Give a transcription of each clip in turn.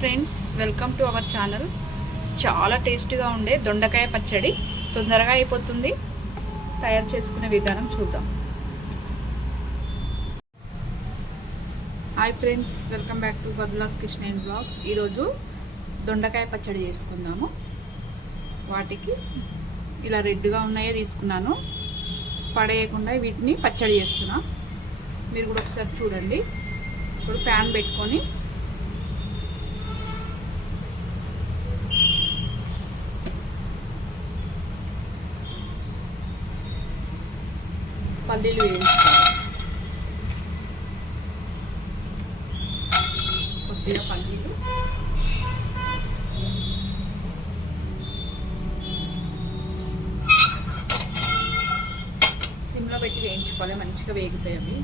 Friends welcome to our channel చాలా టేస్టీగా ఉండే దొండకాయ పచ్చడి తొందరగా అయిపోతుంది. తయారు చేసుకునే విధానం చూద్దాం. Hi friends welcome back to బదులాస్ Krishna and blogs ఈరోజు దొండకాయ పచ్చడి చేసుకుందాము. వాటికి ఇలా రెడ్గా ఉన్నాయే తీసుకున్నాను. పడేయకుండా వీటిని పచ్చడి చేస్తున్నా. మీరు కూడా ఒకసారి చూడండి. ఇప్పుడు ప్యాన్ పెట్టుకొని పల్లీలు వేయించుకోవాలి కొద్దిగా పల్లీలు. సిమ్లో పెట్టి వేయించుకోవాలి మంచిగా వేగుతాయి అవి.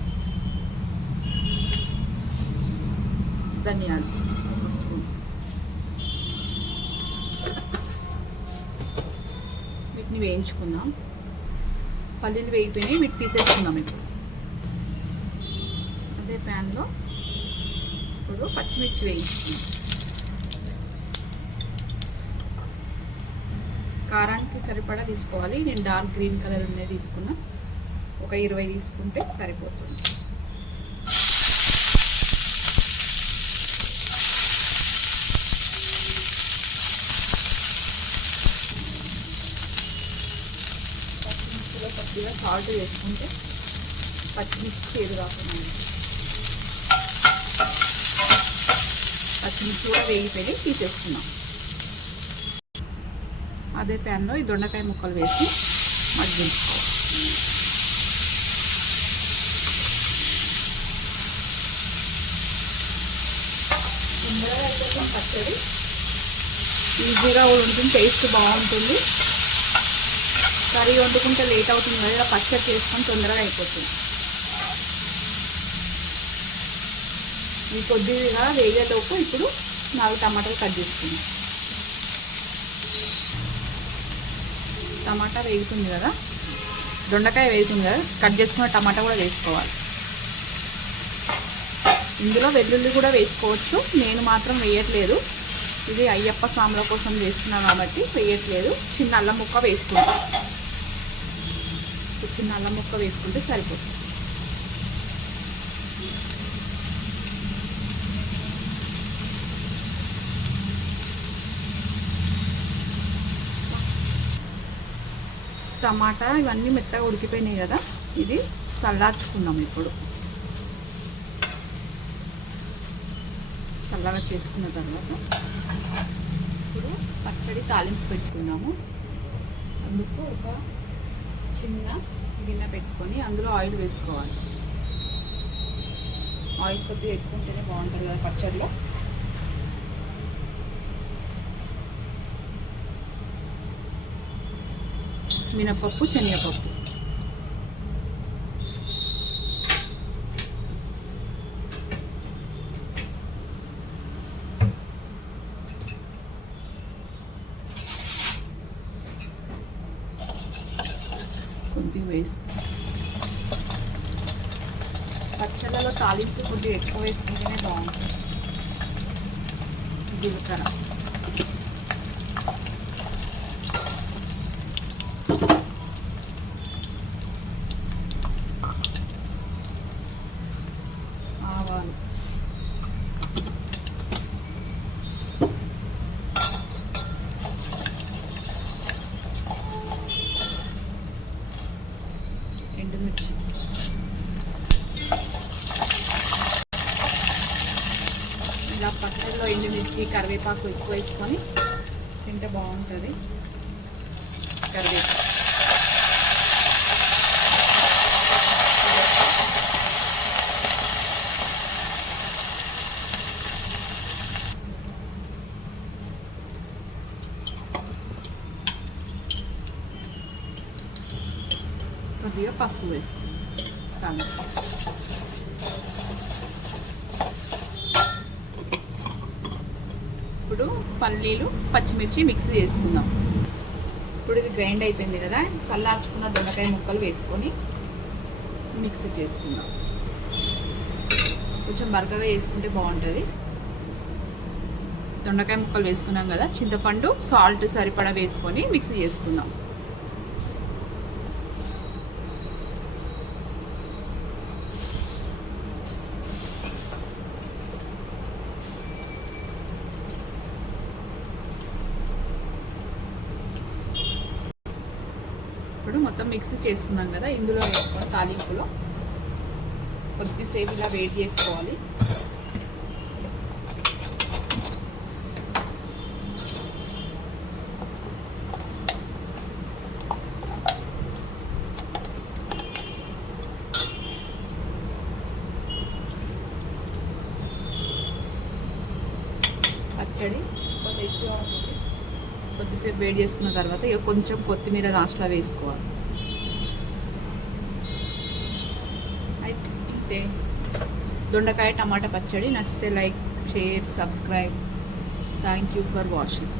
ధనియాలు ఒక స్పూన్ వీటిని వేయించుకుందాం. పల్లీలు వేగిపోయినాయి వీటి తీసేసుకుందాం ఇప్పుడు. అదే ప్యాన్లో ఇప్పుడు పచ్చిమిర్చి వేయించుకుందాం. కారానికి సరిపడా తీసుకోవాలి. నేను డార్క్ గ్రీన్ కలర్ ఉన్నది తీసుకున్నా. ఒక ఇరవై తీసుకుంటే సరిపోతుంది. కొద్దిగా సాల్ట్ వేసుకుంటే పచ్చిమిర్చి చేదు కాకుండా పచ్చిమిర్చి కూడా వేగిపోయి తీసేసుకున్నాం అదే ప్యాన్లో ఈ దొండకాయ ముక్కలు వేసి మగ్గించుకోవాలి పచ్చడి. ఈజీగా ఉంటుంది టేస్ట్ బాగుంటుంది. కర్రీ వండుకుంటే లేట్ అవుతుంది కదా ఇలా పచ్చడి చేసుకొని తొందరగా అయిపోతుంది. ఈ కొద్దిగా వేగేలోపు ఇప్పుడు నాలుగు టమాటాలు కట్ చేసుకుందాం. టమాటా వేగుతుంది కదా దొండకాయ వేగుతుంది కదా కట్ చేసుకున్న టమాటా కూడా వేసుకోవాలి. ఇందులో వెల్లుల్లి కూడా వేసుకోవచ్చు నేను మాత్రం వేయట్లేదు. ఇది అయ్యప్ప స్వాముల కోసం చేస్తున్నాను కాబట్టి వేయట్లేదు చిన్న అల్లం ముక్క వేసుకుంటాను వేసుకుంటాం చిన్న అల్లం ముక్క వేసుకుంటే సరిపోతుంది. టమాటా ఇవన్నీ మెత్తగా ఉడికిపోయినాయి కదా ఇది చల్లార్చుకుందాం ఇప్పుడు. చల్లగా చేసుకున్న తర్వాత ఇప్పుడు పచ్చడి తాలింపు పెట్టుకున్నాము అందుకు ఒక చిన్న గిన్నె పెట్టుకొని అందులో ఆయిల్ వేసుకోవాలి. ఆయిల్ కొద్దిగా ఎక్కువ ఉంటేనే బాగుంటుంది కదా పచ్చడిలో. మినపప్పు శనగపప్పు కొద్దిగా వేసి పచ్చళ్ళలో తాలింపు కొద్దిగా ఎక్కువ వేసుకుంటేనే బాగుంటుంది జీలకర్ర ఆవాలు ఎండుమిర్చి ఇలా పచ్చడిలో ఎండుమిర్చి కరివేపాకు ఎక్కువ వేసుకొని తింటే బాగుంటుంది. కరివేపాకు. కొద్దిగా పసుపు వేసుకుంటాం ఇప్పుడు పల్లీలు పచ్చిమిర్చి మిక్స్ చేసుకుందాం. ఇప్పుడు ఇది గ్రైండ్ అయిపోయింది కదా చల్లార్చుకున్న దొండకాయ ముక్కలు వేసుకొని మిక్స్ చేసుకుందాం. కొంచెం బరకగా వేసుకుంటే బాగుంటుంది. దొండకాయ ముక్కలు వేసుకున్నాం కదా చింతపండు సాల్ట్ సరిపడా వేసుకొని మిక్సీ చేసుకుందాం ఇప్పుడు మొత్తం మిక్సీ చేసుకున్నాం కదా ఇందులో వేసుకోవాలి తాలింపులో కొద్దిసేపు ఇలా వెయిట్ చేసుకోవాలి. పచ్చడి కొంచెం ఎక్కువ ఉంటుంది. కొద్దిసేపు వేడి చేసుకున్న తర్వాత ఇక కొంచెం కొత్తిమీర లాస్ట్లో వేసుకోవాలి. అయితే ఇంతే. దొండకాయ టమాటా పచ్చడి నచ్చితే like share subscribe. Thank you for watching